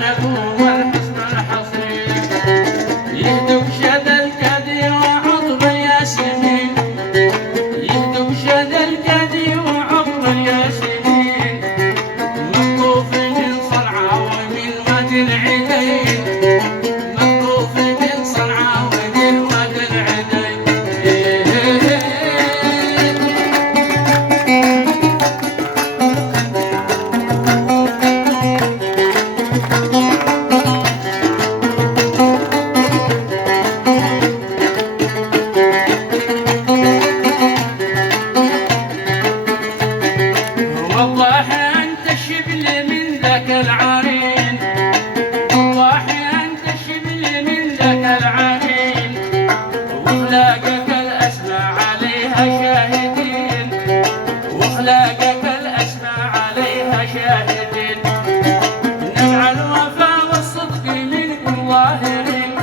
والحسن الحصين يهدق شد الكدي وعطب الياسمين يهدق شد الكدي وعطب الياسمين مكوف من صنعاء ومن واد العدين مكوف من صنعاء ومن واد العدين والله أنت الشبل من ذاك العرين والله أنت الشبل من ذاك العرين وخلاقك الأسماء عليها شاهدين وخلاقك الأسماء عليها شاهدين نبع الوفا والصدق منكم ظاهرين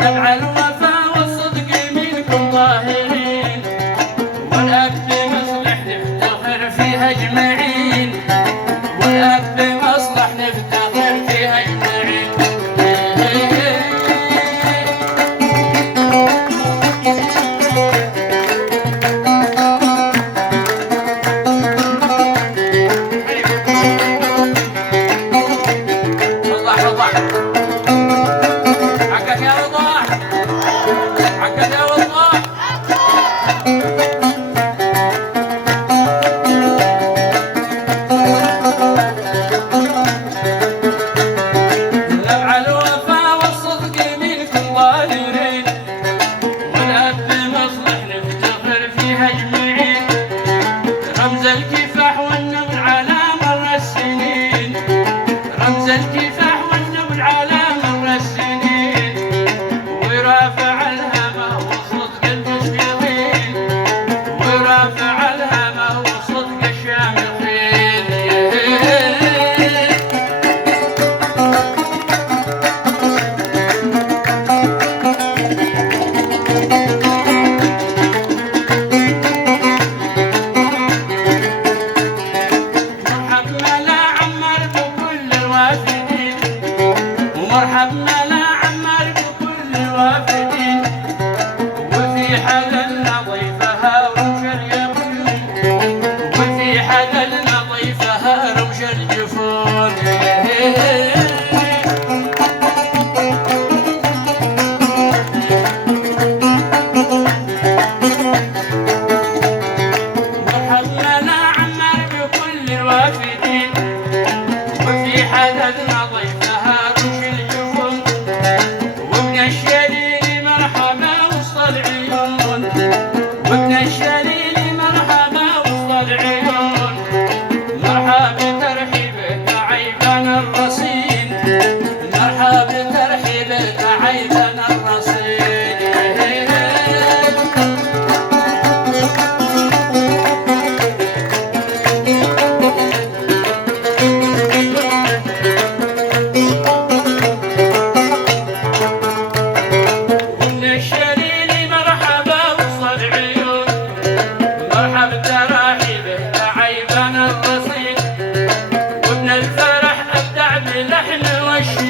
نبع الوفا والصدق منكم ظاهرين والأب مصلح نفتخر فيها أجمعين والأب مصلح نفتخر فيها أجمعين وضح وضح حقك يا وضح حقك يا وضح نبع الوفا والصدق منكم ظاهرين والأب مصلح نفتخر فيها أجمعين رمز الكفاح والنبل على مر السنين رمز الكفاح والنبل على مر السنين ورافع الهمة وصدق المشفقين ورافع الهمة وصدق الشامخين مرحب ملا عمر بكل الوافدين ومرحب ملا عمر بكل الوافدين وفي حللنا ضيفها رمش اليمين وفي حللنا ضيفها رمش الجفون مرحب ملا عمر بكل الوافدين وفي حدثنا ضيفها رمش الجفون وابن الشليل مرحبا وسط العيون وابن الشليل مرحبا وسط العيون مرحبا ترحيبك عيبان الرصين مرحبا ترحيبك عيبان الرصين وابن الشليل مرحبا وسط العيون مرحبا ترحيبك عيبان الرصين وابن الفرح أبدع بلحن والشين